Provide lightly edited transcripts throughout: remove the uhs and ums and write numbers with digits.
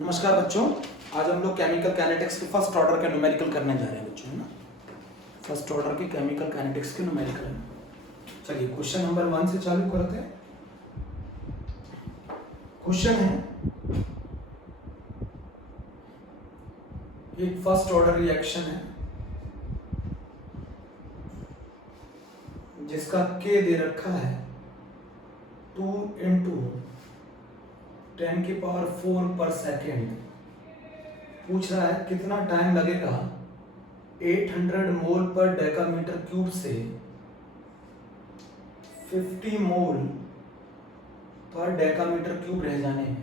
नमस्कार बच्चों, आज हम लोग केमिकल काइनेटिक्स के फर्स्ट ऑर्डर के न्यूमेरिकल करने जा रहे हैं बच्चों, है ना। फर्स्ट ऑर्डर के केमिकल काइनेटिक्स के न्यूमेरिकल है। चलिए क्वेश्चन नंबर 1 से चालू करते हैं। क्वेश्चन है, एक फर्स्ट ऑर्डर रिएक्शन है जिसका K दे रखा है 2 × 10⁴ पर सेकेंड। पूछ रहा है कितना टाइम लगेगा 800 मोल पर डेकामीटर क्यूब से 50 मोल पर डेकामीटर क्यूब रह जाने में।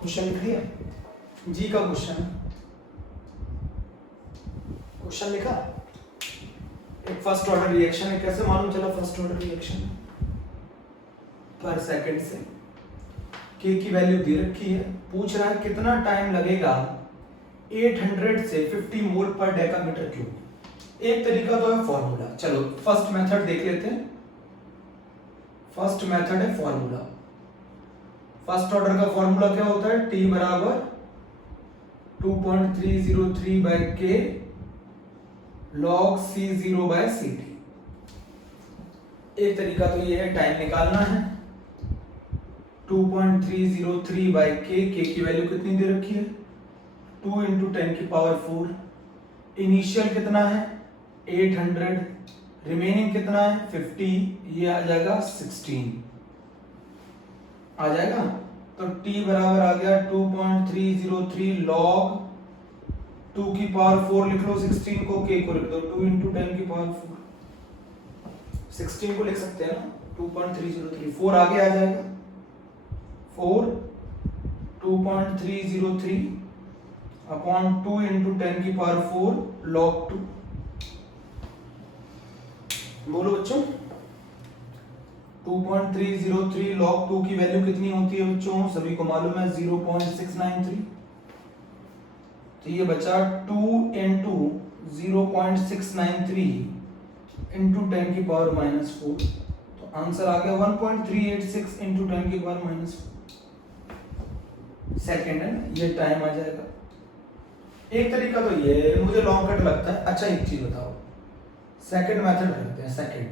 क्वेश्चन लिख दिया, जी का क्वेश्चन है। क्वेश्चन लिखा, एक फर्स्ट ऑर्डर रिएक्शन है। कैसे मालूम चला फर्स्ट ऑर्डर रिएक्शन है? पर सेकंड से K की वैल्यू दे रखी है। पूछ रहा है कितना टाइम लगेगा 800 से 50 मोल पर डेकामीटर क्यूब। एक तरीका तो है फॉर्मूला। चलो फर्स्ट मेथड देख लेते हैं। फर्स्ट मेथड है फॉर्मूला। फर्स्ट ऑर्डर का फॉर्मूला क्या होता है? T बराबर 2.303 by K log C0 by Ct। एक तरीका तो ये है, टाइम निकालना है। 2.303 बाई K की वैल्यू कितनी दे रखी है? 2 × 10⁴। इनिशियल कितना है? 800। रिमेनिंग कितना है? 50। ये आ जाएगा 16 आ जाएगा। तो T बराबर आ गया 2.303 log 2⁴ लिख लो। 16 को K को लिख दो 2 × 10⁴। 16 को लिख सकते हैं ना, 2.303। 4 आगे आ जाएगा। 4 2.303 अपॉन 2 × 10⁴ log 2। बोलो बच्चों, 2.303 log 2 की वैल्यू कितनी होती है बच्चों? सभी को मालूम है 0.693। तो ये बचा 2 × 0.693 × 10⁻⁻4। तो आंसर आ गया 1.386 × 10⁻⁻4 सेकेंड है ना। ये टाइम आ जाएगा। एक तरीका तो ये है, मुझे लॉन्ग कट लगता है। अच्छा एक चीज बताओ, सेकंड मेथड करते हैं। सेकंड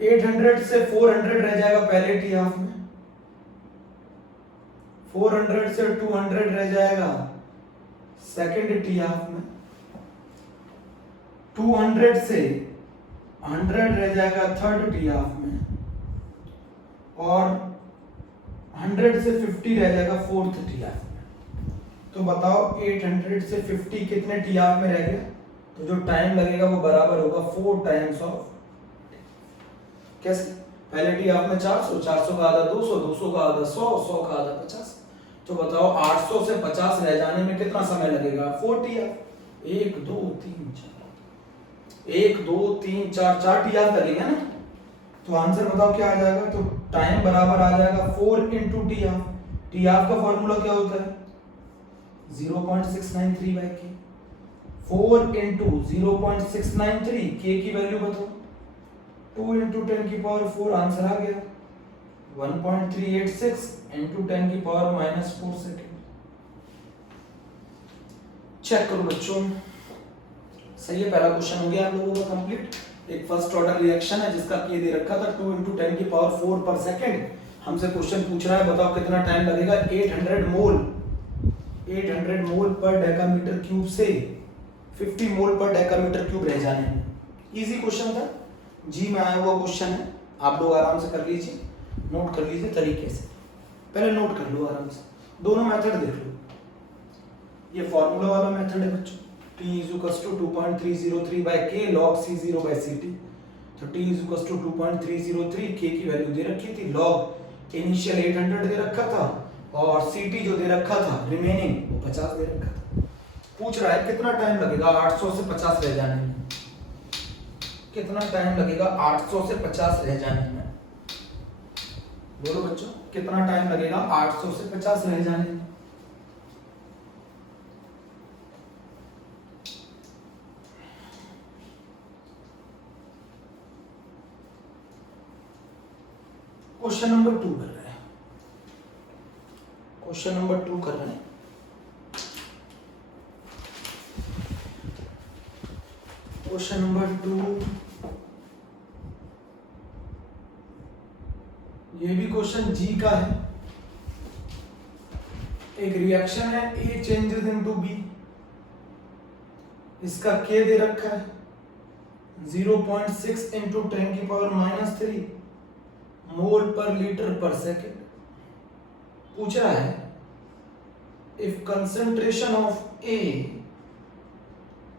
800 से 400 रह जाएगा पहले टी हाफ में। 400 से 200 रह जाएगा सेकंड टी हाफ में। 200 से 100 रह जाएगा थर्ड टी हाफ में। और 100 से 50 रह जाएगा फोर्थ टी हाफ में। तो बताओ 800 से 50 कितने टी हाफ में रह गया? तो जो टाइम लगेगा वो बराबर होगा 4 टाइम्स ऑफ। कैसे? पहले टी हाफ में 400, 400 का आधा 200, 200 का आधा 100, 100 का आधा 50। तो बताओ 800 से 50 रह जाने में कितना समय लगेगा? 4 टी हाफ। 1 2 3 4 1 2 3 4 4 टी हाफ लगेगा ना। तो आंसर बताओ क्या आ जाएगा? तो टाइम बराबर आ जाएगा 4 × टी हाफ। टी हाफ का फॉर्मूला क्या होता है? 0.693 बाई K। 4 × 0.693 K की वैल्यू बताओ। 2 × 10⁴ आंसर आ गया 1.386 × 10⁻⁻4 सेकेंड। चेक करो बच्चों, सही है। पहला क्वेश्चन हो गया आप लोगों का कंप्लीट। एक फर्स्ट ऑर्डर रिएक्शन है जिसका K दे रखा था 2 × 10⁴ पर सेकेंड। हमसे क्वेश्चन पूछ रहा है बताओ कितना टाइम लगेगा 800 मोल पर डेकामीटर क्यूब से 50 मोल पर डेकामीटर क्यूब रह जाने में। इजी क्वेश्चन था, जी में आया हुआ क्वेश्चन है। आप लोग आराम से कर लीजिए, नोट कर लीजिए तरीके से। पहले नोट कर लो आराम से, दोनों मेथड देख लो। ये फॉर्मूला वाला मेथड है बच्चों, T = 2.303 by K log C0 by Ct। तो T = 2.303, K की वैल्यू दे रखी थी, log इनिशियल 800 दे रखा था और Ct जो दे रखा था रिमेनिंग वो 50 दे रखा था। पूछ रहा है कितना टाइम लगेगा 800 से 50 रह जाने में। कितना टाइम लगेगा 800 से 50 रह जाने में? बोलो बच्चों, कितना टाइम लगेगा 800 से 50 रह जाने में? क्वेश्चन नंबर 2 कर रहे हैं। क्वेश्चन नंबर 2 कर रहे हैं। क्वेश्चन नंबर 2, ये भी क्वेश्चन जी का है। एक रिएक्शन है ए चेंजेस इनटू बी, इसका के दे रखा है 0.6 इंटू 10⁻³ मोल पर लीटर पर सेकेंड। पूछ रहा है if concentration of A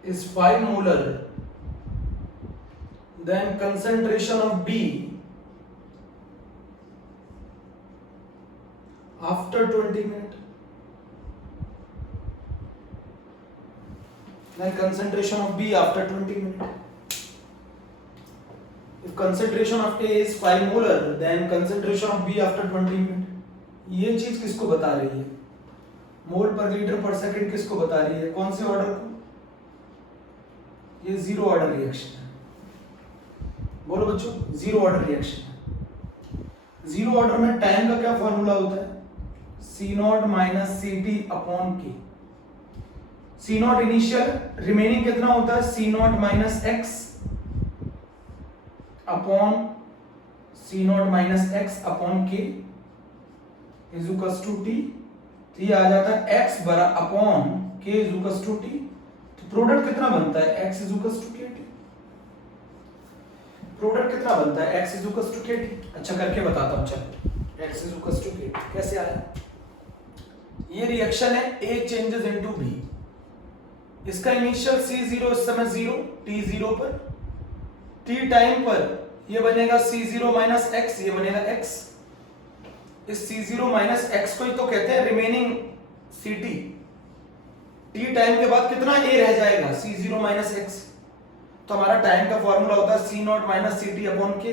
is 5 molar then concentration of B after 20 minute, then concentration of B after 20 minutes. If concentration of A is 5 molar, then concentration of B after 20 minutes. ये चीज किसको बता रही है? मोल पर लीटर पर second किसको बता रही है? कौन से ऑर्डर को? ये जीरो ऑर्डर रिएक्शन है। बोलो बच्चों, जीरो ऑर्डर रिएक्शन है। जीरो ऑर्डर में टाइम का क्या फॉर्मूला होता है? C0 minus CT upon K। C0 initial, remaining कितना होता है? C0 minus x upon C0 minus x upon K is equals to T। तो ये आ जाता है x बरा upon K is equals to T। तो प्रोडक्ट कितना बनता है? x is equals to KT। Product कितना बनता है? x is equals to KT। अच्छा करके बताता हूं, चलो x is equals to KT कैसे आया? ये रिएक्शन है A चेंजेस इनटू B। इसका इनिशियल C0 इस समय 0, T0 पर, T टाइम पर ये बनेगा C0 माइनस एक्स, ये बनेगा x। इस C0 माइनस एक्स को ही तो कहते हैं रिमेनिंग CT। T टाइम के बाद कितना A रह जाएगा? C0 minus x. तो हमारा टाइम का फॉर्मूला होता है C0 minus CT upon K।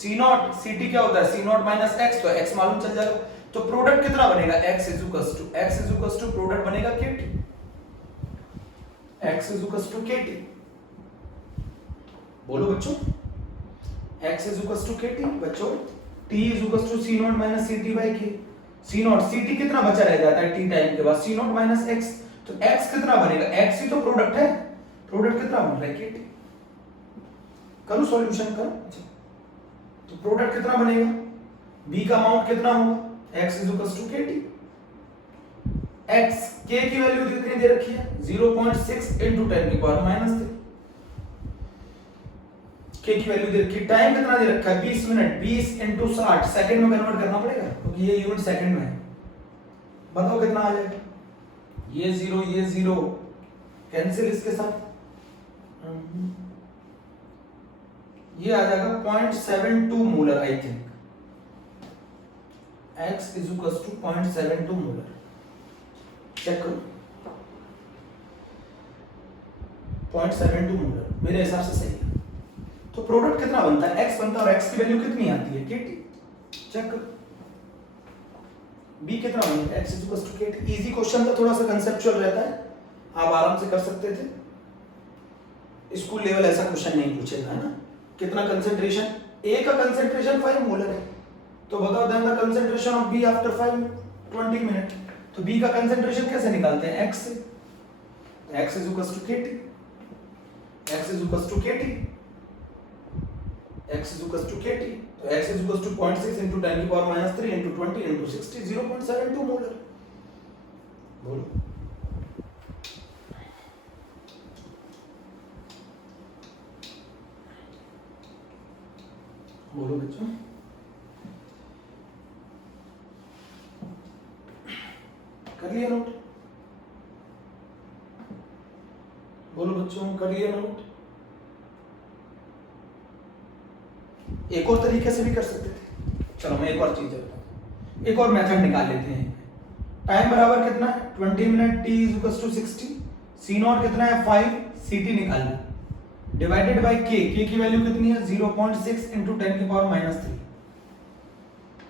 C0 CT क्या होता है? C0 माइनस एक्स, तो x मालूम चल जाएगा। तो प्रोडक्ट कितना बनेगा? x is equals to product बनेगा KT। x is equals to KT। बोलो बच्चों, x is equals to KT। बच्चों t is equals to C0 minus CT by K। C0 CT कितना बचा रह जाता है t टाइम के बाद? C0 minus x। तो x कितना बनेगा? x ही तो प्रोडक्ट है। प्रोडक्ट कितना बन रहा है? KT। करो सॉल्यूशन करो। तो प्रोडक्ट कितना बनेगा? b का अमाउंट कितना होगा? x is equals to KT। x k की वैल्यू कितनी दे रखी है? 0.6 into 10⁻³ k की वैल्यू दे रखी है। टाइम कितना दे रखा है? 20 मिनट। 20 into 60 सेकंड में कन्वर्ट करना पड़ेगा क्योंकि ये यूनिट सेकंड में है। बताओ कितना आ जाएगा? ये 0 कैंसिल इसके साथ, ये आ जाएगा 0.72 molar I think. x is equals to 0.72 molar. Check करो, 0.72 मोलर मेरे हिसाब से सही है। तो प्रोडक्ट कितना बनता है? x बनता है और x की वैल्यू कितनी आती है? KT। चेक करो b कितना बनेगा? x is equals to KT। Easy question था, थोड़ा सा कंसेप्चुअल रहता है, आप आराम से कर सकते थे। स्कूल लेवल ऐसा क्वेश्चन नहीं पूछेगा ना। कितना कंसेंट्रेशन? a का कंसेंट्रेशन 5 मोलर है, तो बताओ then the concentration of b after 20 minute. तो b का कंसेंट्रेशन कैसे निकालते हैं? x से। x is equals to KT। x is equals to KT। x is equals to KT। तो x is equals to 0.6 into 10⁻³ into 20 into 60 0.72 molar. बोलो बोलो बच्चों, कर लिया नोट? बोलो बच्चों, कर लिया नोट? एक और तरीके से भी कर सकते थे। चलो मैं एक और चीज बताता हूं, एक और मेथड निकाल लेते हैं। टाइम बराबर कितना है? 20 minute. t is equals to 60। c0 कितना है? 5। ct निकालना डिवाइडेड बाय k। k की वैल्यू कितनी है? 0.6 into 10⁻³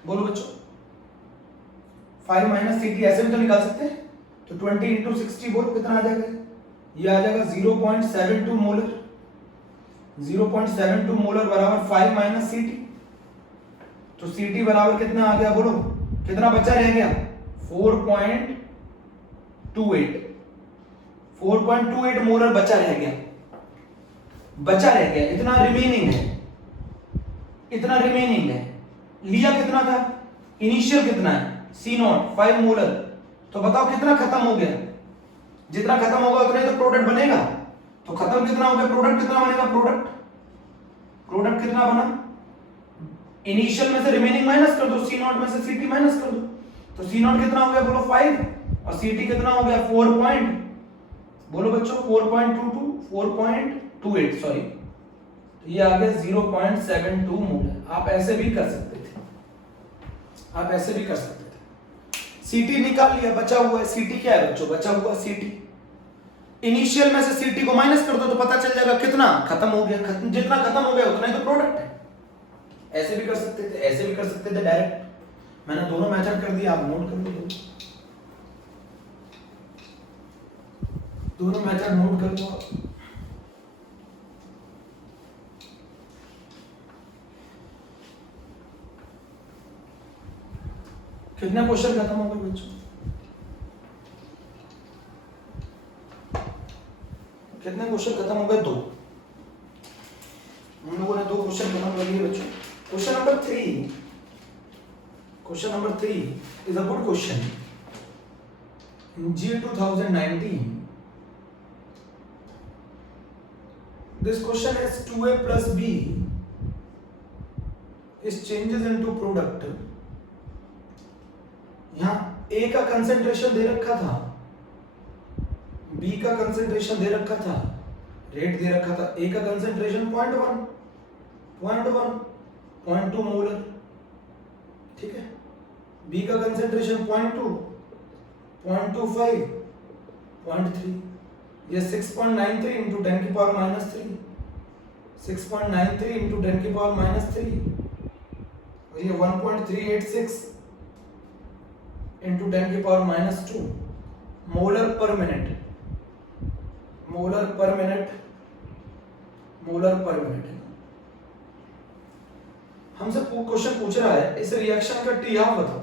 बोलो बच्चों, 5 माइनस ct ऐसे भी तो निकाल सकते हैं। तो 20 into 60 बोलो कितना आ जाएगा? ये आ जाएगा 0.72 मोलर। 0.72 मोलर बराबर 5 माइनस ct। तो ct बराबर कितना आ गया? बोलो कितना बचा रह गया? 4.28 मोलर बचा रह गया, इतना रिमेनिंग है। लिया कितना था, इनिशियल कितना है, C0 5 मोलर। तो बताओ कितना खत्म हो गया, जितना खत्म होगा उतना ही तो प्रोडक्ट बनेगा। तो खत्म कितना हो गया, प्रोडक्ट कितना बनेगा, प्रोडक्ट कितना बना, इनिशियल में से रिमेनिंग माइनस कर दो, C0 में से CT माइनस कर दो। तो C0 कितना हो गया बोलो 5 और CT कितना हो गया 4. बोलो बच्चों 4.28 सॉरी, तो ये आ गया 0.72 मोलर। आप ऐसे भी कर सकते थे, CT निकाल लिया, बचा हुआ है CT, क्या है बच्चों, बचा हुआ CT। इनिशियल में से CT को माइनस कर दो तो पता चल जाएगा कितना खत्म हो गया, जितना खत्म हो गया उतना ही तो प्रोडक्ट है। ऐसे भी कर सकते थे डायरेक्ट। मैंने दोनों मेथड कर दिया, आप नोट कर लो, दोनों मेथड नोट कर लो। कितने क्वेश्चन खत्म हो गए बच्चों, कितने क्वेश्चन खत्म हो गए, 2। हम लोगों ने 2 क्वेश्चन खत्म कर दिए बच्चों। Question number 3 is a good question. In GA 2019, this question is 2A plus B is changes into product. यहाँ A का कंसेंट्रेशन दे रखा था, B का कंसेंट्रेशन दे रखा था, रेट दे रखा था। A का कंसेंट्रेशन 0.2 मोलर, ठीक है। B का कंसेंट्रेशन 0.2, 0.25, 0.3। ये 6.93 इंटू 10 की पावर -3, 6.93 इंटू 10 की पावर -3, और ये 1.386 इंटू 10 की पावर -2 मोलर पर मिनट हमसे क्वेश्चन पूछ रहा है इस रिएक्शन का टी हाफ बताओ,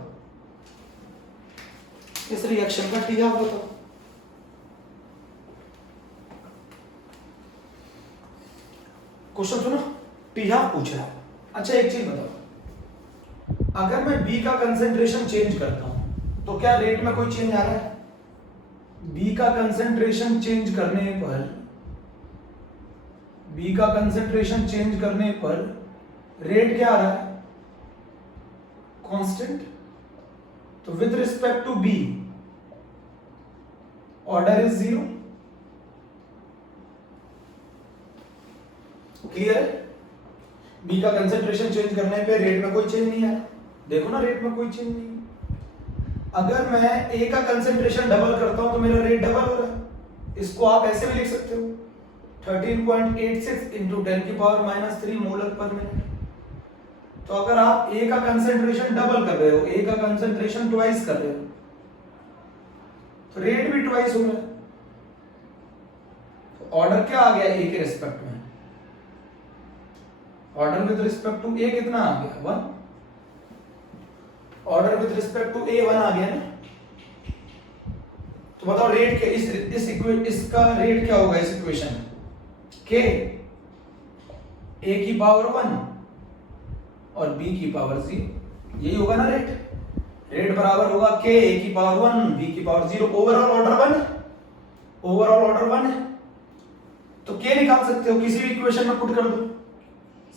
क्वेश्चन सुनो, टी हाफ पूछ रहा है। अच्छा एक चीज बताओ, अगर मैं बी का कंसेंट्रेशन चेंज करता हूं तो क्या रेट में कोई चेंज आ रहा है? बी का कंसेंट्रेशन चेंज करने पर रेट क्या आ रहा है? कांस्टेंट। तो with respect to B order is 0। Clear है? बी का कंसेंट्रेशन चेंज करने पे रेट में कोई चेंज नहीं आया। देखो ना, रेट में कोई चेंज नहीं। अगर मैं ए का कंसेंट्रेशन डबल करता हूं तो मेरा रेट डबल हो रहा है। इसको आप ऐसे भी लिख सकते हो, 13.86 इंटू 10 की पावर -3 मोलर पर मिनट। तो अगर आप ए का कंसेंट्रेशन डबल कर रहे हो, ए का कंसेंट्रेशन ट्वाइस कर रहे हो, तो रेट भी ट्वाइस हो रहा है। तो ऑर्डर क्या आ गया ए के रिस्पेक्ट में? ऑर्डर विद रिस्पेक्ट टू ए कितना आ गया? 1। ऑर्डर विद रिस्पेक्ट टू ए 1 आ गया ना। तो बताओ रेट के इसका रेट क्या होगा इस इक्वेशन में? के ए की पावर 1 और बी की पावर 0, यही होगा ना रेट। रेट बराबर होगा के ए की पावर 1 बी की पावर 0। ओवरऑल ऑर्डर 1 है। तो के निकाल सकते हो, किसी भी इक्वेशन में पुट कर दो।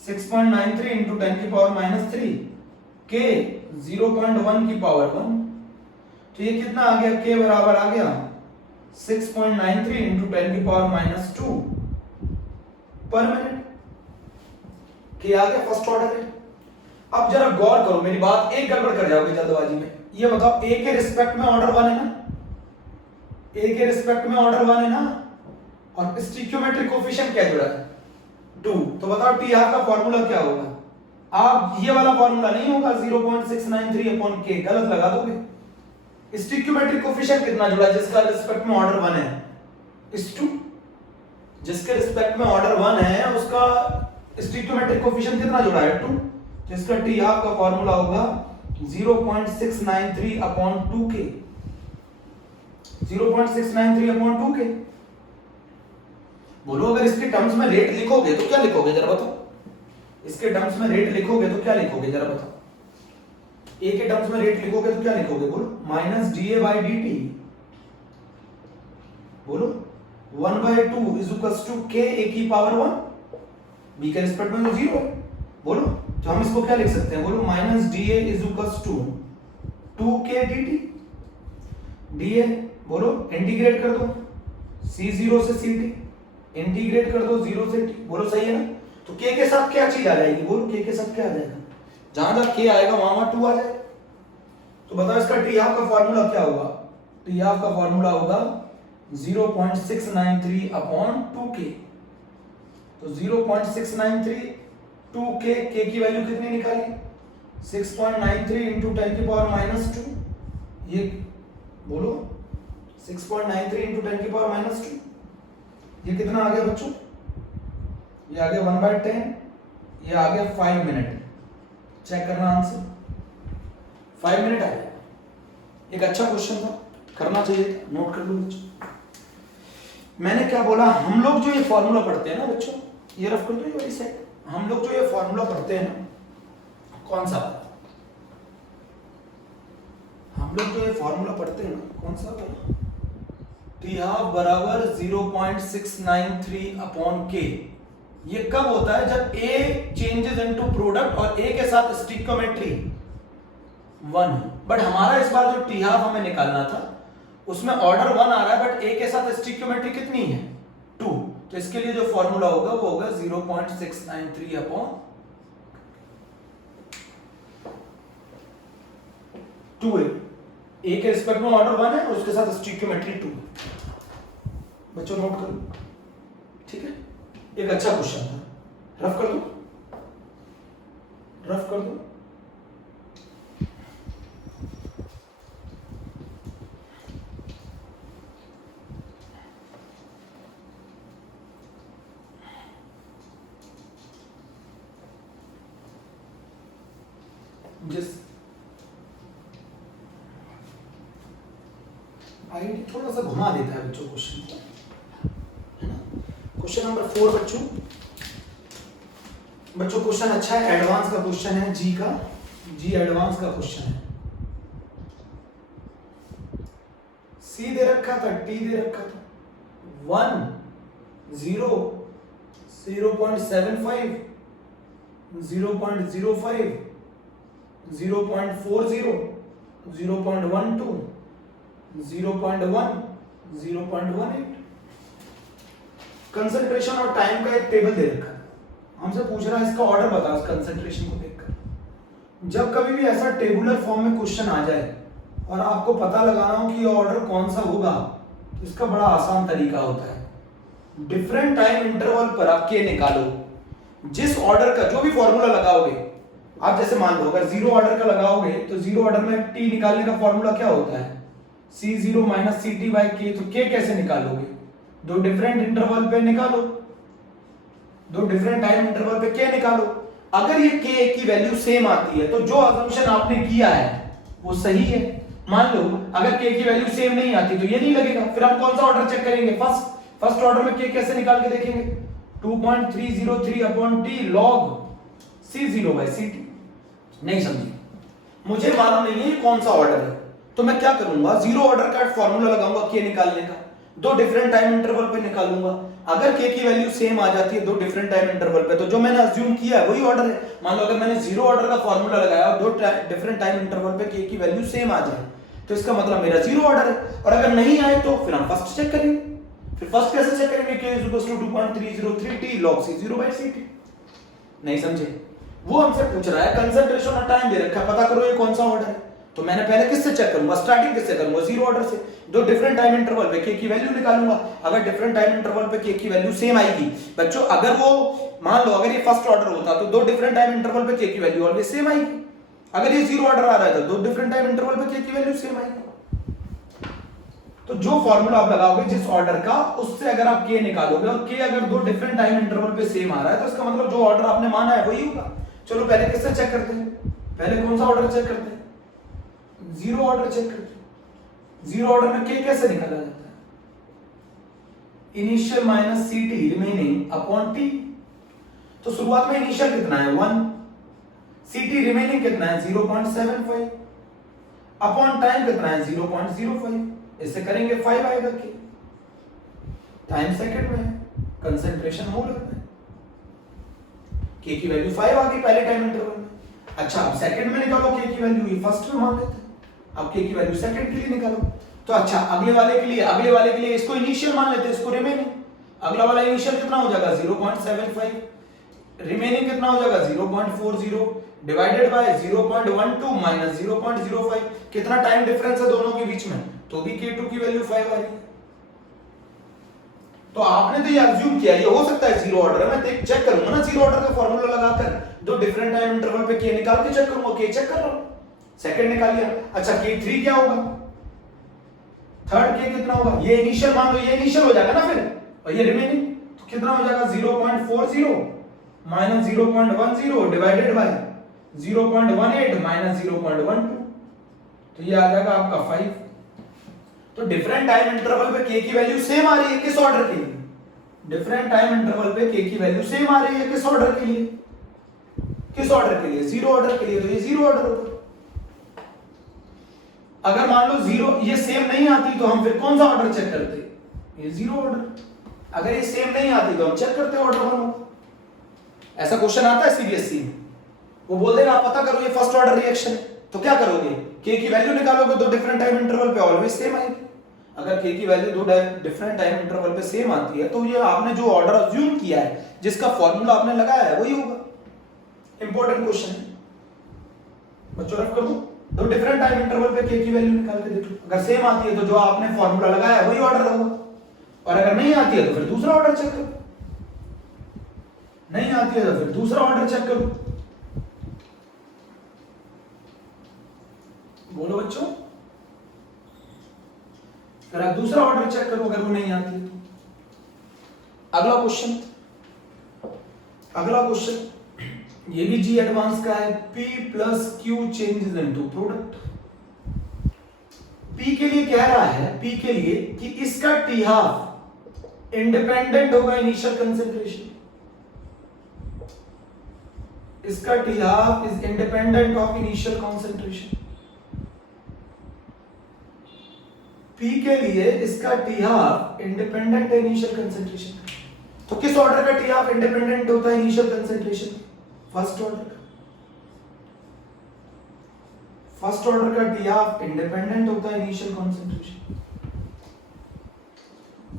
6.93 इंटू 10 की पावर -3 के 0.1 की पावर 1। तो ये कितना आ गया? के बराबर आ गया 6.93 इंटू 10 की पावर -2 पर मिनट। के आ गया फर्स्ट ऑर्डर है। अब जरा गौर करो, मेरी बात एक गड़बड़ कर जाओगे जल्दबाजी में। ये बताओ ए के रिस्पेक्ट में ऑर्डर 1 है ना, और स्टिक्योमेट्रिक कोफिशिएंट क्या जुड़ा है? 2। तो बताओ टी हाफ का फॉर्मूला क्या होगा? आप ये वाला फॉर्मूला नहीं होगा 0.693 अपॉन के, गलत लगा दोगे। स्टिक्योमेट्रिक कोफिशिएंट कितना जुड़ा है जिसका रिस्पेक्ट में ऑर्डर 1 है? इस 2। जिसके रिस्पेक्ट में ऑर्डर 1 है उसका स्टिक्योमेट्रिक कोफिशिएंट कितना जुड़ा है? 2। जिसका टी हाफ का फॉर्मूला होगा 0.693 अपॉन 2 के। 0.693 अपॉन 2k। बोलो अगर इसके टर्म्स में रेट लिखोगे तो क्या लिखोगे जरा बताओ, इसके टर्म्स में रेट लिखोगे तो क्या लिखोगे जरा बताओ, ए के टर्म्स में रेट लिखोगे तो क्या लिखोगे बोलो, माइनस डीए बाई डी, बोलो 1/2 इज इक्वल्स टू k ए की पावर 1, b के रिस्पेक्ट में तो 0 है, बोलो तो हम इसको क्या लिख सकते हैं, बोलो minus dA is equals to 2k dt, dA बोलो इंटीग्रेट कर दो c0 से ct, इंटीग्रेट कर दो 0 से t, बोलो सही है ना। तो k के साथ क्या चीज आ जाएगी, बोलो k के साथ क्या आ जाएगा, जहां जहां k आएगा वहां 2 आ जाएगा। तो बताओ इसका टी हाफ का फॉर्मूला क्या होगा, टी हाफ का फॉर्मूला होगा 0.693 अपॉन 2k। तो 0.693 2k, k की वैल्यू कितनी निकाली, 6.93 इंटू 10 की पावर माइनस 2, ये बोलो 6.93 इंटू 10 की पावर माइनस 2, ये कितना आ गया बच्चों, ये आ गया 1/10, ये आ गया 5 मिनट। चेक करना आंसर, 5 मिनट आ गया। एक अच्छा क्वेश्चन था, करना चाहिए था, नोट कर लो बच्चों। मैंने क्या बोला, हम लोग जो ये फॉर्मूला पढ़ते हैं ना बच्चों, ये रफ कर दो ये वाली साइड, हम लोग जो ये फॉर्मूला पढ़ते हैं ना, कौन सा, हम लोग जो ये फॉर्मूला पढ़ते हैं ना, कौन सा बोला, टी हाफ बराबर 0.693 अपॉन k। ये कब होता है, जब a चेंजेस इनटू प्रोडक्ट और a के साथ स्टिक्योमेट्री 1। बट हमारा इस बार जो टी हाफ हमें निकालना था उसमें ऑर्डर 1 आ रहा है, बट a के साथ स्टिक्योमेट्री कितनी है 2। तो इसके लिए जो फॉर्मूला होगा वो होगा 0.693 अपॉन 2a। a के रिस्पेक्ट में ऑर्डर 1 है, उसके साथ स्टिक्योमेट्री 2। बच्चों नोट करो, ठीक है। एक अच्छा क्वेश्चन था, रफ कर दो, रफ कर दो। जिस आईडी थोड़ा सा घुमा देता है बच्चों क्वेश्चन को, है ना। क्वेश्चन नंबर 4 बच्चों, बच्चों क्वेश्चन अच्छा है, एडवांस का क्वेश्चन है, जी का, जी एडवांस का क्वेश्चन है। सी दे रखा था, टी दे रखा था, 1 0 0.75 0.05 0.40 0.12 0.1 0.18। कंसंट्रेशन और टाइम का एक टेबल दे रखा है, हमसे पूछ रहा है इसका ऑर्डर बताओ कंसंट्रेशन को देखकर। जब कभी भी ऐसा टेबुलर फॉर्म में क्वेश्चन आ जाए और आपको पता लगाना हो कि ये ऑर्डर कौन सा होगा, तो इसका बड़ा आसान तरीका होता है, डिफरेंट टाइम इंटरवल पर आप के निकालो। जिस ऑर्डर का जो भी फॉर्मूला लगाओगे आप, जैसे मान लो अगर 0 ऑर्डर का लगाओगे तो 0 ऑर्डर में टी निकालने का फॉर्मूला क्या होता है, C0 minus c T by के। तो के कैसे निकालोगे, दो डिफरेंट इंटरवल पे निकालो, दो डिफरेंट टाइम इंटरवल पे के निकालो। अगर ये के की वैल्यू सेम आती है तो जो असम्पशन आपने किया है वो सही है। मान लो अगर के की वैल्यू सेम नहीं आती तो ये नहीं लगेगा, फिर हम कौन सा ऑर्डर चेक करेंगे, फर्स्ट ऑर्डर में के कैसे निकाल के देखेंगे, 2.303 upon t log C0 by c t. नहीं समझे, मुझे मालूम नहीं है कौन सा ऑर्डर है, तो मैं क्या करूंगा, 0 ऑर्डर का फॉर्मूला लगाऊंगा के निकालने का, दो डिफरेंट टाइम इंटरवल पे निकालूंगा। अगर के की वैल्यू सेम आ जाती है दो डिफरेंट टाइम इंटरवल पे, तो जो मैंने अज्यूम किया है वही ऑर्डर है। मान लो अगर मैंने 0 ऑर्डर का फॉर्मूला लगाया और दो डिफरेंट टाइम इंटरवल पे के की वैल्यू सेम आ जाए, तो इसका मतलब मेरा 0 ऑर्डर है। और अगर नहीं आए तो फिर हम फर्स्ट चेक करेंगे। फिर फर्स्ट कैसे चेक करेंगे, k is equals to 2.303 t log C0 by ct। नहीं समझे, वो हमसे पूछ रहा है कंसंट्रेशन और टाइम दे रखा है, पता करो ये कौन सा ऑर्डर है। तो मैंने पहले किससे चेक करूंगा, स्टार्टिंग किससे करूंगा, 0 ऑर्डर से। दो डिफरेंट टाइम इंटरवल पे के की वैल्यू निकालूंगा। अगर डिफरेंट टाइम इंटरवल पे के की वैल्यू सेम आएगी बच्चों, अगर वो मान लो अगर ये फर्स्ट ऑर्डर होता तो दो डिफरेंट टाइम इंटरवल पे के की वैल्यू ऑलवेज सेम आएगी। अगर ये 0 ऑर्डर आ रहा है तो दो डिफरेंट टाइम इंटरवल पे के की वैल्यू सेम आएगी। तो जो फॉर्मूला आप लगाओगे जिस ऑर्डर का, उससे अगर आप के निकालोगे और के अगर दो डिफरेंट टाइम इंटरवल पे सेम आ रहा है तो इसका मतलब जो ऑर्डर आपने माना है वही होगा। चलो पहले किससे चेक करते हैं, पहले कौन सा ऑर्डर चेक करते हैं, 0 ऑर्डर चेक करते हैं। जीरो ऑर्डर में के कैसे निकाला जाता है? Initial minus c t remaining upon t. तो शुरुआत में इनिशियल कितना है 1, सी टी रिमेनिंग कितना है 0.75, अपॉन टाइम कितना है 0.05, इससे करेंगे 5 आएगा के, टाइम सेकंड में है, कंसंट्रेशन मोल में, के की वैल्यू 5 आ गई पहले टाइम इंटरवल में। अच्छा अब सेकंड में निकालो के की वैल्यू, ये फर्स्ट में मान लेते हैं, अब के की वैल्यू सेकंड के लिए निकालो। तो अच्छा अगले वाले के लिए इसको इनिशियल मान लेते हैं, इसको रिमेनिंग। अगला वाला इनिशियल कितना हो जाएगा 0.75, रिमेनिंग कितना हो जाएगा 0.40 डिवाइडेड बाय 0.12 माइनस 0.05। कितना टाइम डिफरेंस है दोनों के बीच में, तो भी k2 की वैल्यू 5 आ रही है। तो आपने तो ये अज्यूम किया ये हो सकता है जीरो ऑर्डर है, मैं चेक करूंगा ना जीरो ऑर्डर का फार्मूला लगाकर दो डिफरेंट टाइम इंटरवल पे k निकाल के चेक करूंगा, k चेक कर रहा हूं, सेकंड निकाल लिया। अच्छा k3 क्या होगा, थर्ड k कितना होगा, ये इनिशियल मान लो, ये इनिशियल हो जाएगा ना फिर, और ये रिमेनिंग, तो कितना हो जाएगा 0.40 माइनस 0.10 डिवाइडेड बाय 0.18 माइनस 0.12, तो ये आ जाएगा आपका 5। तो डिफरेंट टाइम इंटरवल पे k की वैल्यू सेम आ रही है, किस ऑर्डर के लिए, डिफरेंट टाइम इंटरवल पे k की वैल्यू सेम आ रही है, किस ऑर्डर के लिए, किस ऑर्डर के लिए, जीरो ऑर्डर के लिए, तो ये जीरो ऑर्डर होगा। अगर मान लो जीरो ये सेम नहीं आती तो हम फिर कौन सा ऑर्डर चेक करते, ये जीरो ऑर्डर। अगर ये सेम नहीं आती तो हम चेक करते ऑर्डर वन। ऐसा क्वेश्चन आता है सीबीएसई में, वो बोल देगा आप पता करो ये फर्स्ट ऑर्डर रिएक्शन है, तो क्या करोगे, k की वैल्यू निकालोगे, दो डिफरेंट टाइम इंटरवल पे ऑलवेज सेम आएगी। अगर k की वैल्यू दो डिफरेंट टाइम इंटरवल पे सेम आती है तो ये आपने जो ऑर्डर अज्यूम किया है, जिसका फॉर्मूला आपने लगाया है वही होगा। इंपॉर्टेंट क्वेश्चन है बच्चों, रफ कर दो, दो डिफरेंट टाइम इंटरवल पे k की वैल्यू निकाल के देख लो, अगर सेम आती है तो जो आपने फॉर्मूला लगाया है वही ऑर्डर होगा, और अगर नहीं आती है तो फिर दूसरा ऑर्डर चेक करो, नहीं आती है तो फिर दूसरा ऑर्डर चेक करो। बोलो बच्चों, फिर आप दूसरा ऑर्डर चेक करो अगर वो नहीं आती है तो। अगला क्वेश्चन ये भी जी एडवांस का है, P plus Q changes into product. P के लिए कह रहा है, P के लिए कि इसका T हाफ इंडिपेंडेंट होगा इनिशियल कंसेंट्रेशन, इसका T half is independent of initial concentration. P के लिए इसका T हाफ इंडिपेंडेंट है इनिशियल कंसेंट्रेशन। तो किस ऑर्डर का T हाफ इंडिपेंडेंट होता है इनिशियल कंसेंट्रेशन, फर्स्ट ऑर्डर का T हाफ इंडिपेंडेंट होता है इनिशियल कंसेंट्रेशन,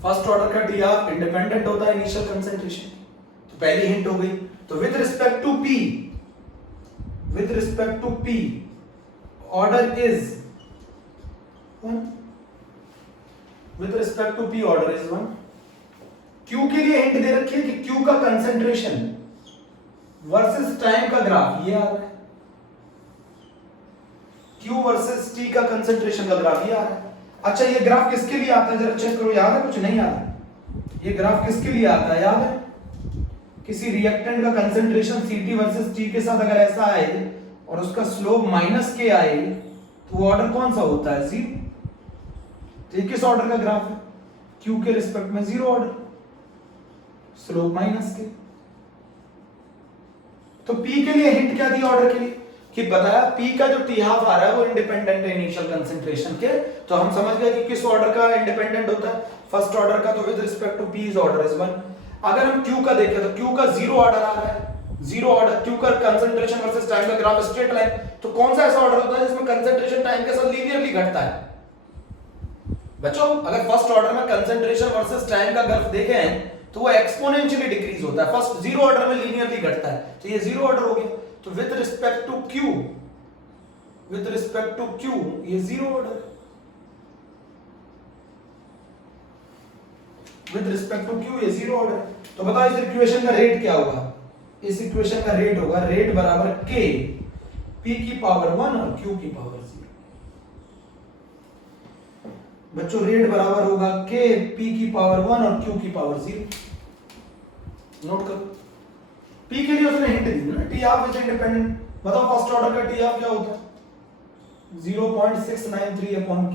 फर्स्ट ऑर्डर का T हाफ इंडिपेंडेंट होता है इनिशियल कंसेंट्रेशन। तो पहली हिंट हो गई। तो with respect to P order is 1, with respect to P order is 1। Q के लिए हिंट दे रखी है कि Q का कंसेंट्रेशन वर्सेस टाइम का ग्राफ ये आ रहा है, Q वर्सेस T का कंसेंट्रेशन का ग्राफ ये आ रहा है। अच्छा ये ग्राफ किसके लिए आता है जरा चेक करो, याद है कुछ नहीं याद, ये ग्राफ किसके लिए आता है याद है, किसी रिएक्टेंट का कंसेंट्रेशन Ct वर्सेस T के साथ अगर ऐसा आए और उसका स्लोप माइनस के आए तो वो ऑर्डर कौन सा होता है, जीरो। तो ये किस ऑर्डर का ग्राफ है, Q के रिस्पेक्ट में जीरो ऑर्डर, स्लोप माइनस के। तो P के लिए हिंट क्या दी ऑर्डर के लिए, कि बताया P का जो T हाफ आ रहा है वो इंडिपेंडेंट है इनिशियल कंसेंट्रेशन के, तो हम समझ गए कि किस ऑर्डर का इंडिपेंडेंट होता है, फर्स्ट ऑर्डर का। तो with respect to P is order is 1। अगर हम Q का देखें तो Q का जीरो ऑर्डर आ रहा है, जीरो ऑर्डर, Q का कंसेंट्रेशन वर्सेस टाइम का ग्राफ स्ट्रेट लाइन, तो कौन सा ऐसा ऑर्डर होता है जिसमें कंसेंट्रेशन टाइम के साथ लीनियरली घटता है बच्चों। अगर फर्स्ट ऑर्डर में कंसेंट्रेशन वर्सेस टाइम का ग्राफ देखें तो वो एक्सपोनेंशियली डिक्रीज होता है, फर्स्ट जीरो ऑर्डर में लीनियरली घटता है, तो ये जीरो ऑर्डर हो गया। तो विद रिस्पेक्ट टू Q ये zero order, with respect to Q ये जीरो ऑर्डर। तो बताओ इस इक्वेशन का रेट क्या होगा, इस इक्वेशन का रेट होगा रेट बराबर K P की पावर 1 और Q की पावर 0। बच्चों रेट बराबर होगा K P की पावर 1 और Q की पावर 0। नोट करो, P के लिए उसने हिंट दी ना, T हाफ इज इंडिपेंडेंट। बताओ फर्स्ट ऑर्डर का T हाफ क्या होता है, 0.693 अपॉन K।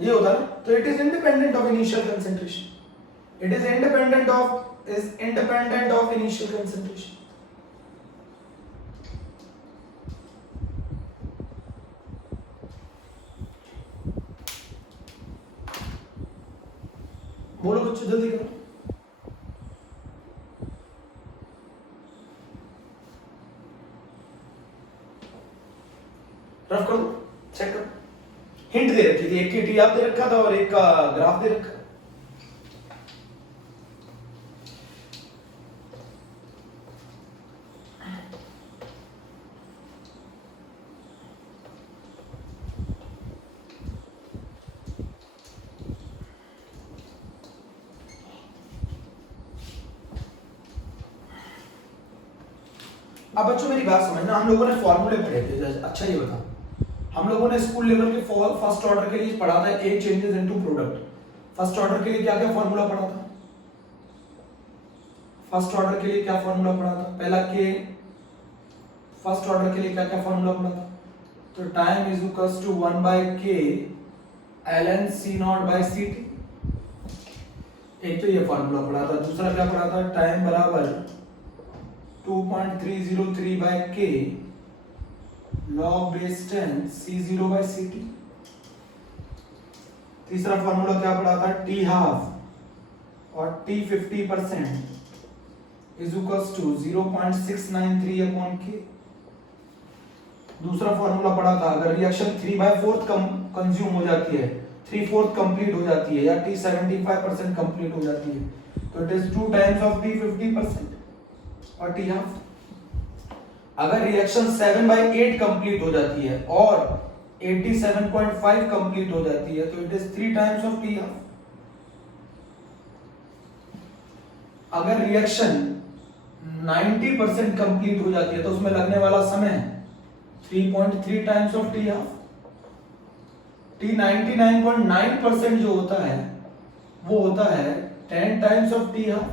ये होता है ना, तो it is independent of initial concentration, it is independent of initial concentration. बोलो बच्चों जल्दी करो। रफ करो, चेक करो। हिंट दे रखी थी, एक की टी आप दे रखा था और एक का ग्राफ दे रखा। अब बच्चों मेरी बात समझना, हम लोगों ने फॉर्मूले पढ़े थे। अच्छा ये बताओ, हम लोगों ने स्कूल लेवल के फर्स्ट ऑर्डर के लिए पढ़ा था a changes into product. First order के लिए क्या क्या फॉर्मूला पढ़ा था? फर्स्ट ऑर्डर के लिए क्या फॉर्मूला पढ़ा था? पहला के, फर्स्ट ऑर्डर के लिए क्या क्या फॉर्मूला पढ़ा था? तो time is equals to 1 by k ln c not by ct। एक तो ये फॉर्मूला पढ़ा था। दूसरा क्या पढ़ा था? टाइम बराबर 2.303 बाय के log base 10 c0 by ct। तीसरा फॉर्मूला क्या पढ़ा था? t हाफ और t 50% is equals to 0.693 upon k. दूसरा फॉर्मूला पढ़ा था, अगर रिएक्शन 3/4 कंज्यूम हो जाती है, 3/4 कंप्लीट हो जाती है, या t 75% कंप्लीट हो जाती है, तो it is 2 times of t 50% और t हाफ। अगर रिएक्शन 7/8 कंप्लीट हो जाती है और 87.5 कंप्लीट हो जाती है, तो it is 3 times of t half. अगर रिएक्शन 90% कंप्लीट हो जाती है, तो उसमें लगने वाला समय 3.3 times of t half. t 99.9% जो होता है वो होता है 10 टाइम्स ऑफ t हाफ।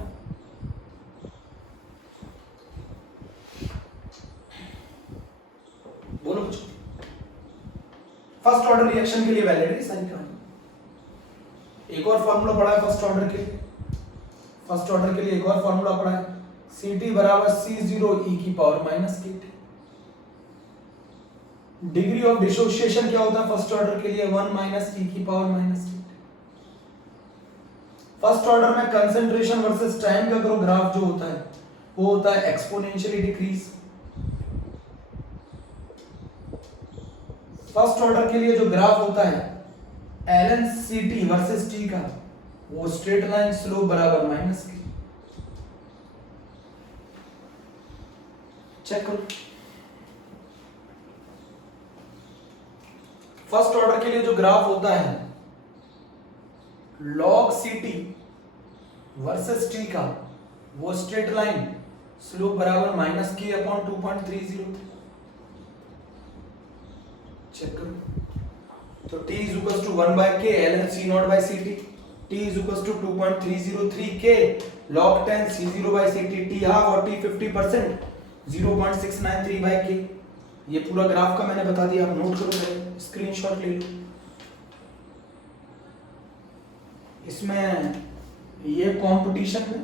बोलो कुछ। फर्स्ट ऑर्डर रिएक्शन के लिए वैलिड है सारी कहानी। एक और फॉर्मूला पढ़ा है फर्स्ट ऑर्डर के लिए। फर्स्ट ऑर्डर के लिए एक और फॉर्मूला पढ़ा है, Ct बराबर C0 e की power minus kt। Degree of dissociation क्या होता है फर्स्ट ऑर्डर के लिए? 1 माइनस e की power minus kt। First order में कंसंट्रेशन वर्सेस टाइम का अगर ग्राफ जो होता है वो होता है एक्सपोनेंशियली डिक्रीज। फर्स्ट ऑर्डर के लिए जो ग्राफ होता है ln ct वर्सेस t का, वो स्ट्रेट लाइन स्लोप बराबर माइनस की। चेक करो। फर्स्ट ऑर्डर के लिए जो ग्राफ होता है log ct वर्सेस t का, वो स्ट्रेट लाइन स्लोप बराबर माइनस k अपॉन 2.303। चेक करो। तो t is equals to 1 by k ln c not by ct। t is equals to 2.303 k log 10 c0 by ct। t half और t 50% 0.693 by k। ये पूरा graph का मैंने बता दिया, आप नोट करो, स्क्रीनशॉट ले लो। इसमें ये कंपटीशन में,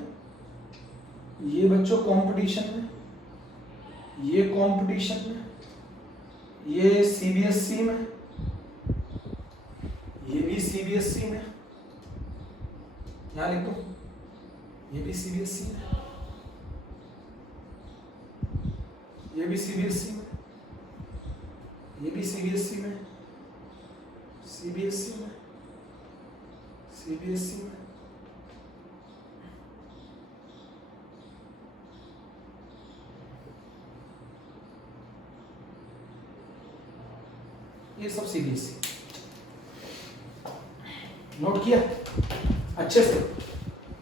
ये बच्चों कंपटीशन में, ये कंपटीशन में, ये सीबीएसई में, ये भी सीबीएसई में, यहां लिख दो, ये भी सीबीएसई में, ये भी सीबीएसई में, ये भी सीबीएसई में, सीबीएसई में, सीबीएसई में, ये सब सीबीएसई। नोट किया अच्छे से?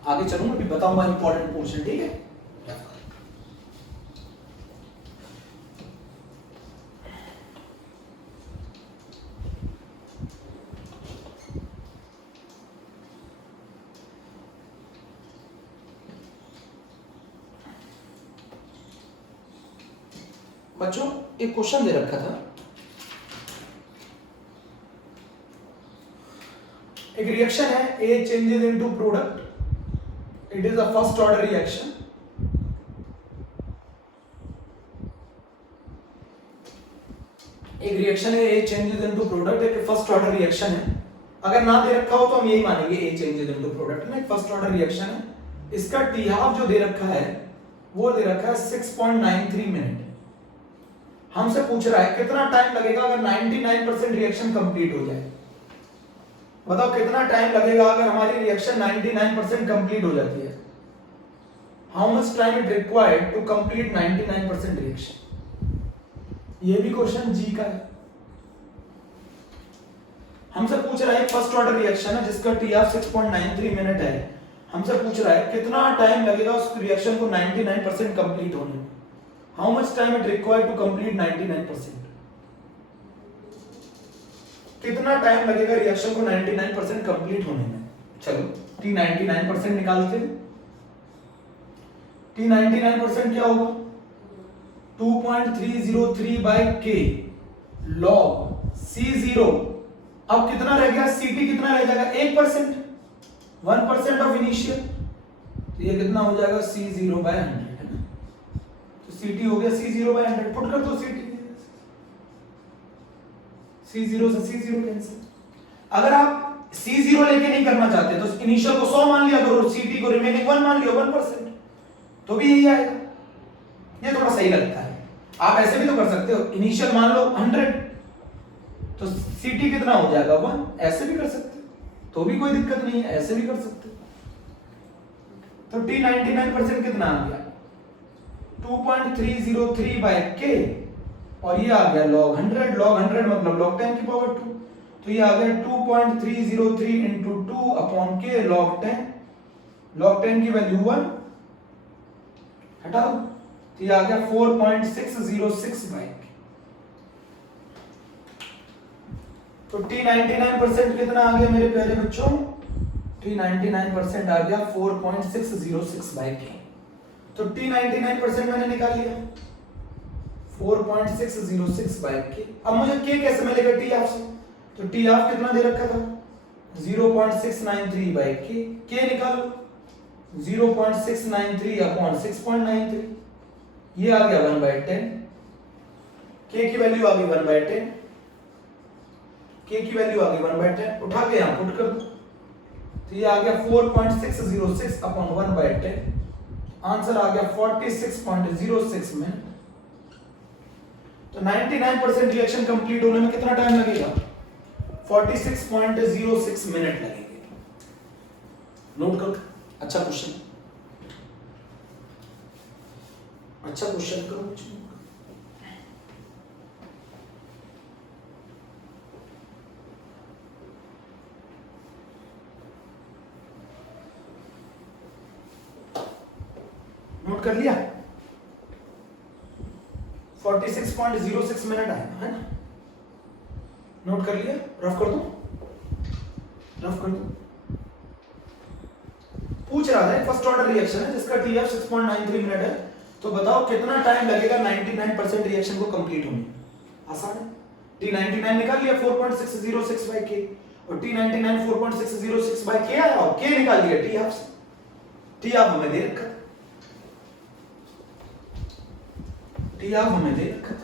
आगे चलूंगा, अभी बताऊंगा इंपॉर्टेंट पोर्शन, ठीक है? बच्चों एक क्वेश्चन दे रखा था, एक रिएक्शन है A changes into product, it is a first order reaction. एक रिएक्शन है A changes into product, एक फर्स्ट ऑर्डर रिएक्शन है. अगर ना दे रखा हो तो हम यही मानेंगे A changes into product ना, एक फर्स्ट ऑर्डर रिएक्शन है. इसका टी हाफ जो दे रखा है वो दे रखा है 6.93 मिनट. हमसे पूछ रहा है कितना टाइम लगेगा अगर 99% रिएक्शन कंप्लीट हो जाए. बताओ कितना टाइम लगेगा अगर हमारी रिएक्शन 99% कंप्लीट हो जाती है. How much time it required to complete 99% reaction. ये भी क्वेश्चन जी का है. हमसे पूछ रहा है फर्स्ट ऑर्डर रिएक्शन है जिसका टी ऑफ 6.93 मिनट है. हमसे पूछ रहा है कितना टाइम लगेगा उस रिएक्शन को 99% कंप्लीट होने में. How much time it required to complete 99%. कितना टाइम लगेगा रिएक्शन को 99% कंप्लीट होने में. चलो टी 99% निकालते हैं. टी 99% क्या होगा 2.303 by k log C0. अब कितना रह गया Ct कितना रह जाएगा 1%, 1% ऑफ इनिशियल. तो ये कितना हो जाएगा C0 by 100 है ना. तो Ct हो गया C0 by 100. पुट कर दो C0 से C0 कैंसिल. अगर आप C0 लेके नहीं करना चाहते तो इनिशियल को 100 मान लिया करो और Ct को रिमेनिंग 1 मान लियो 1%, तो भी यही आएगा. ये थोड़ा सही लगता है. आप ऐसे भी तो कर सकते हो, इनिशियल मान लो 100 तो Ct कितना हो जाएगा 1. ऐसे भी कर सकते हो तो भी कोई दिक्कत नहीं है, ऐसे भी कर सकते हो. तो T 99% कितना आ गया 2.303 by k और ये आ गया log 100. log 100 मतलब log 10 की पावर 2. तो ये आ गया 2.303 into 2 upon k log 10. log 10 की वैल्यू 1 हटाओ तो ये आ गया 4.606 by k. तो T 99% कितना आ गया मेरे प्यारे बच्चों. T 99% आ गया 4.606 by k. तो T 99% मैंने निकाल लिया 4.606 by k. अब मुझे k कैसे मिलेगा T ऑफ से. तो T ऑफ कितना दे रखा था 0.693 by k. k निकालो 0.693 अपॉन 6.93. ये आ गया 1/10. k की वैल्यू आ गई 1/10. k की वैल्यू आ गई 1/10. उठा के यहां पुट कर दो तो ये आ गया 4.606 अपॉन 1/10. आंसर आ गया 46.06 मिनट. तो 99% रिएक्शन कंप्लीट होने में कितना टाइम लगेगा 46.06 मिनट लगेंगे. नोट करो. अच्छा क्वेश्चन, अच्छा क्वेश्चन करो. नोट कर लिया 46.06 मिनट आएगा है ना. नोट कर लिया. रफ कर दो, रफ कर दो. पूछ रहा था फर्स्ट ऑर्डर रिएक्शन है जिसका टीएफ 6.93 मिनट है. तो बताओ कितना टाइम लगेगा 99% रिएक्शन को कंप्लीट होने. आसान है. T99 निकाल लिया 4.606 by k और T99 4.606 by k आया और k निकाल लिया टी ऑफ से. टी ऑफ हमें दे रखा, टी ऑफ हमें दे रखा.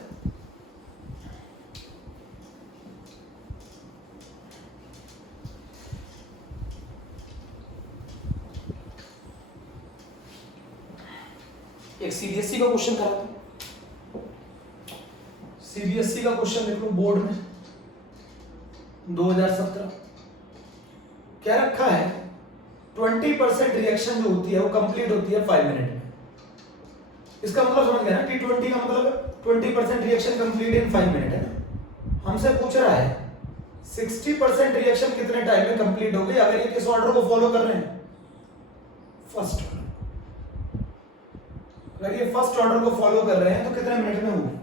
एक सीबीएसई का क्वेश्चन करा था. सीबीएसई का क्वेश्चन देख लो बोर्ड में 2017 क्या रखा है 20% रिएक्शन जो होती है वो कंप्लीट होती है 5 मिनट में. इसका मतलब समझ गया ना. T20 का मतलब 20% रिएक्शन कंप्लीट इन 5 मिनट है ना. हमसे पूछ रहा है 60% रिएक्शन कितने टाइम में कंप्लीट हो गई अगर ये किस ऑर्डर को फॉलो कर रहे हैं फर्स्ट ऑर्डर. अगर ये फर्स्ट ऑर्डर को फॉलो कर रहे हैं तो कितने मिनट में होगी.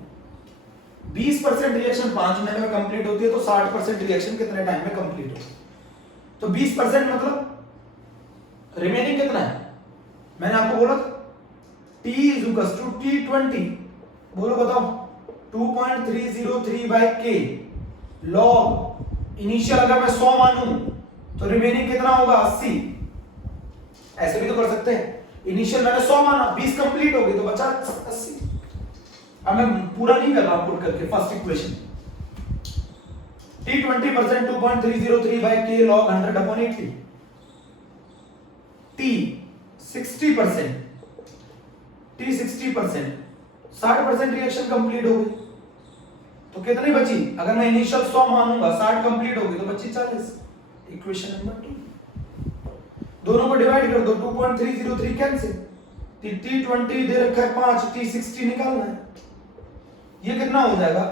20% रिएक्शन 5 मिनट में कंप्लीट होती है तो 60% रिएक्शन कितने टाइम में कंप्लीट होगी. तो 20% मतलब रिमेनिंग कितना है. मैंने आपको बोला था T इज टू T20. बोलो बताओ 2.303 by k log इनिशियल अगर मैं 100 मानूं तो रिमेनिंग कितना होगा 80। ऐसे भी तो कर सकते हैं, इनिशियल मैंने 100 माना, 20 कंप्लीट हो गई तो बचा 80। अब मैं पूरा नहीं कर रहा पुट करके first equation, t 20% 2.303 by k log 100 upon 80, t 60%, t 60%, 60% reaction complete हो गई तो कितनी बची? अगर मैं इनिशियल 100 मानूंगा, 60 कंप्लीट हो गई तो बची 40। इक्वेशन नंबर 2, दोनों को डिवाइड कर दो, 2.303 कैंसिल, t 20 दे रखा है 5, t 60 निकालना है, ये कितना हो जाएगा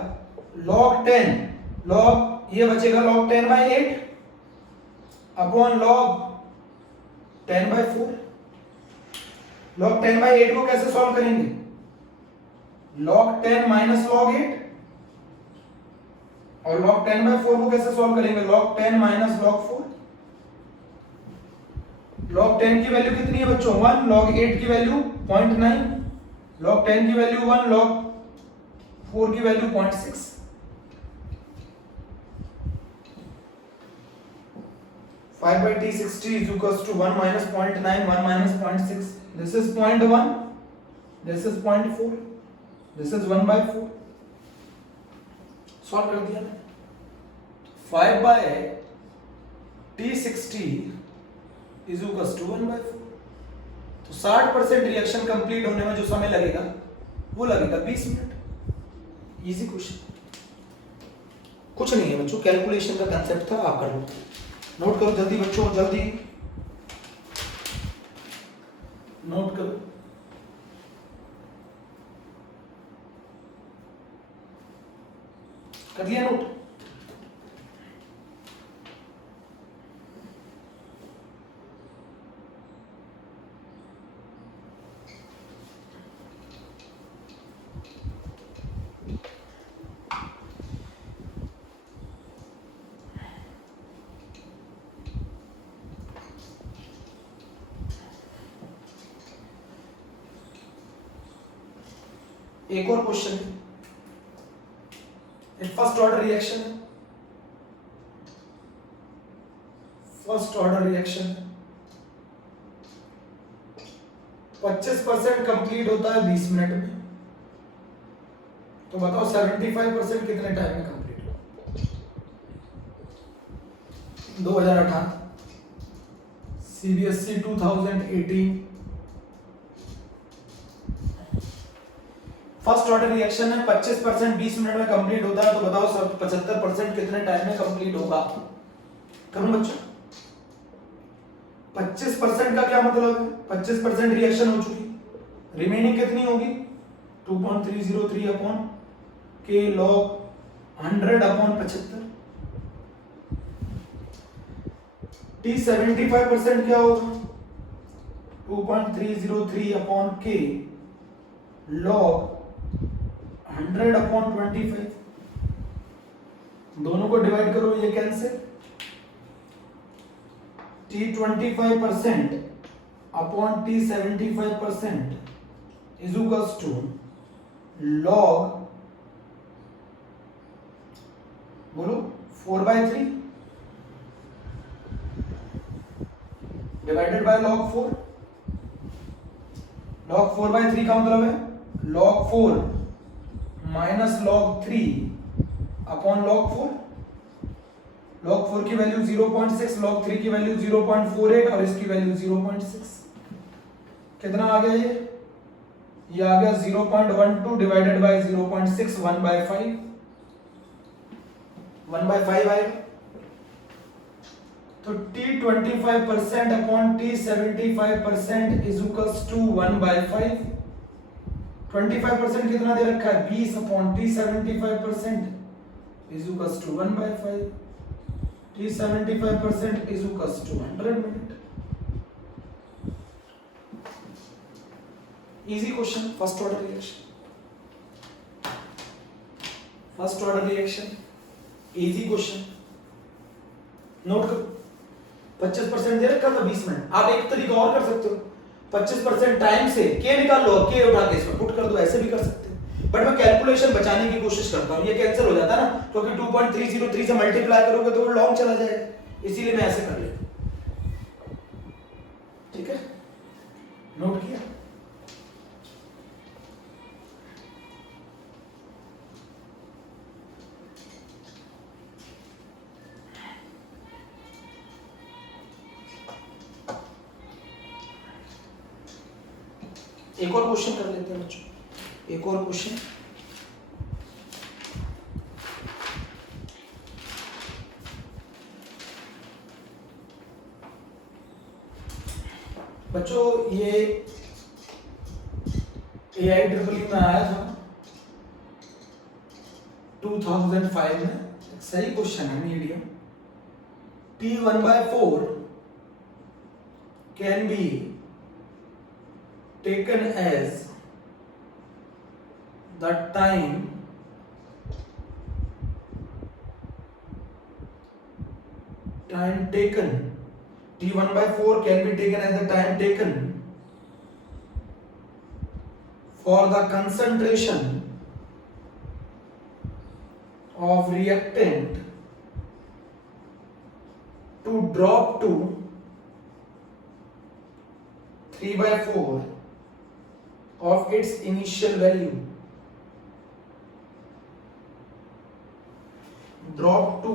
log 10, log ये बचेगा log 10 by 8 upon log 10 by 4। log 10 by 8 को कैसे सॉल्व करेंगे? log 10 माइनस log 8, और log 10 by 4 को कैसे सॉल्व करेंगे? log 10 minus log 4। log 10 की वैल्यू कितनी है बच्चों? 1, log 8 की वैल्यू 0.9, log 10 की वैल्यू 1, log 4 की value 0.6। Five by t 60 is equals to 1 minus 0.9, 1 minus 0.6. This is 0.1, this is 0.4, this is 1 by 4. Solve कर दिया मैंने। 5 by t 60 is equals to 1 by 4। तो 60% रिएक्शन कंप्लीट होने में जो समय लगेगा वो लगेगा 20 मिनट। इजी क्वेश्चन, कुछ नहीं है बच्चों, कैलकुलेशन का कंसेप्ट था, आप कर लो। नोट करो जल्दी बच्चों, जल्दी नोट करो। कर लिया नोट? एक और क्वेश्चन है, फर्स्ट ऑर्डर रिएक्शन है, फर्स्ट ऑर्डर रिएक्शन है, 25% कंप्लीट होता है 20 मिनट में, तो बताओ 75% कितने टाइम में कंप्लीट हो? 2018 CBSE 2018 फर्स्ट ऑर्डर रिएक्शन है, 25% 20 मिनट में कंप्लीट होता है, तो बताओ 75% कितने टाइम में कंप्लीट होगा? करूं बच्चों? 25% का क्या मतलब है? 25% रिएक्शन हो चुकी, रिमेनिंग कितनी होगी? 2.303 upon k log 100 upon 75। t 75% क्या होगा? 2.303 अपॉन k log 100 अपॉन 25, दोनों को डिवाइड करो, ये cancel, t 25% upon t 75% is equals to log, बोलो 4/3 डिवाइडेड बाय log 4। log 4/3 का मतलब है log 4 minus log 3 upon log 4। log 4 की वैल्यू 0.6, log 3 की वैल्यू 0.48 और इसकी वैल्यू 0.6। कितना आ गया ये आ गया 0.12 डिवाइडेड बाय 0.6, 1/5, 1/5 आएगा। तो t 25% upon t 75% is equals to 1/5। 25% कितना दे रखा है? 20 upon t 75% is equals to 1/5। t 75% is equals to 100 minute. Easy question, first order reaction, first order reaction, easy question. Note करो, 25% दे रखा था 20 मिनट। आप एक तरीका और कर सकते हो, 25% टाइम से k निकाल लो, k उठा के इसमें पुट कर दो, ऐसे भी कर सकते हो। बट मैं कैलकुलेशन बचाने की कोशिश करता हूं, ये कैंसिल हो जाता है ना, क्योंकि 2.303 से मल्टीप्लाई करोगे तो वो लॉन्ग चला जाएगा, इसीलिए मैं ऐसे कर लेता हूं। ठीक है, नोट किया? एक और क्वेश्चन कर लेते हैं बच्चों, एक और क्वेश्चन। बच्चों ये AIEEE में आया था 2005 में, सही क्वेश्चन है, medium. T1/4 can be taken as the time taken. T1/4 can be taken as the time taken for the concentration of reactant to drop to 3/4 of its initial value. Drop to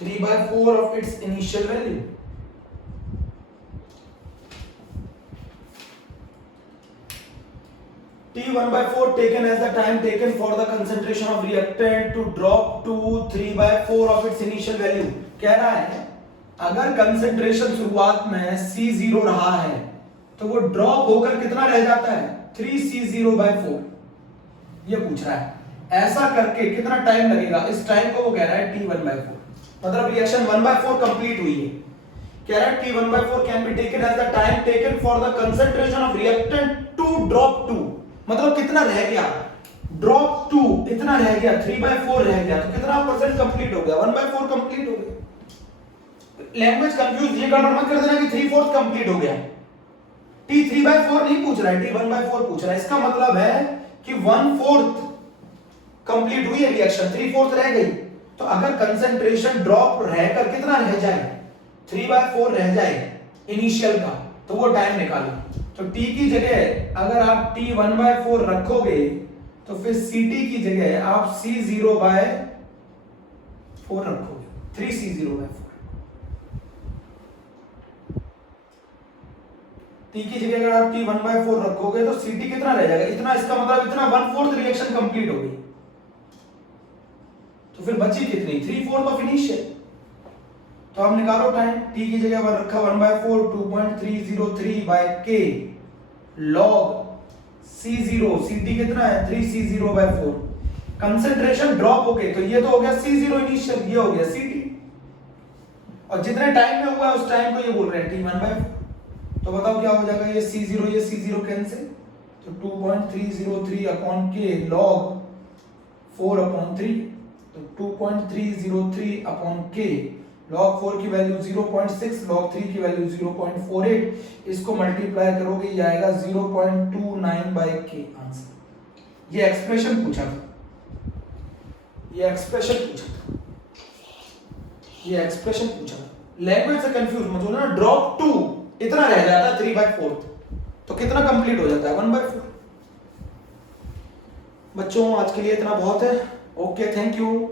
3/4 of its initial value. T1/4 taken as the time taken for the concentration of reactant to drop to 3/4 of its initial value. कह रहा है अगर concentration शुरुआत में C0 रहा है तो वो ड्रॉप होकर कितना रह जाता है 3C0/4, ये पूछ रहा है। ऐसा करके कितना टाइम लगेगा, इस टाइम को वो कह रहा है T1/4, मतलब रिएक्शन 1/4 कंप्लीट हुई है। कह रहा है T1/4 can be taken as the time taken for the concentration of reactant to drop to, मतलब कितना रह गया, ड्रॉप टू इतना रह गया, 3/4 रह गया, तो कितना परसेंट कंप्लीट हो गया, 1/4 कंप्लीट हो गया। लैंग्वेज कंफ्यूज ये गड़बड़ मत कर देना कि 3/4 कंप्लीट हो गया। T 3/4 नहीं पूछ रहा है, T1/4 पूछ रहा है। इसका मतलब है कि 1/4 कंप्लीट हुई है रिएक्शन, 3/4 रह गई। तो अगर कंसेंट्रेशन ड्रॉप रहकर कितना रह जाए, 3/4 रह जाए इनिशियल का, तो वो टाइम निकालो। तो T की जगह अगर आप T1/4 रखोगे तो फिर Ct की जगह आप C0/4 रखोगे, 3C0/4। T की जगह अगर आप T1/4 रखोगे तो Ct कितना रह जाएगा, इतना। इसका मतलब इतना 1/4 रिएक्शन कंप्लीट हो गई। तो फिर बची कितनी, 3/4 ऑफ इनिशियल। तो हम निकालो टाइम, T की जगह पर रखा 1/4, 2.303/K log C0, Ct कितना है 3C0/4। कंसेंट्रेशन ड्रॉप हो गई तो ये तो हो गया C0 इनिशियल, ये हो गया Ct, और जितने टाइम में हुआ उस टाइम को ये बोल रहे हैं T1/4। तो बताओ क्या हो जाएगा, ये C0 कैंसिल, तो 2.303/K log 4/3, तो 2.303/K log 4 की वैल्यू 0.6, log 3 की वैल्यू 0.48, इसको मल्टीप्लाई करोगे ये आएगा 0.29/K आंसर। ये एक्सप्रेशन पूछा था, ये एक्सप्रेशन पूछा था। लैंग्वेज से कंफ्यूज मत होना, ड्रॉप टू इतना रह जाता है 3/4, तो कितना कंप्लीट हो जाता है 1/4। बच्चों आज के लिए इतना बहुत है। Okay, thank you.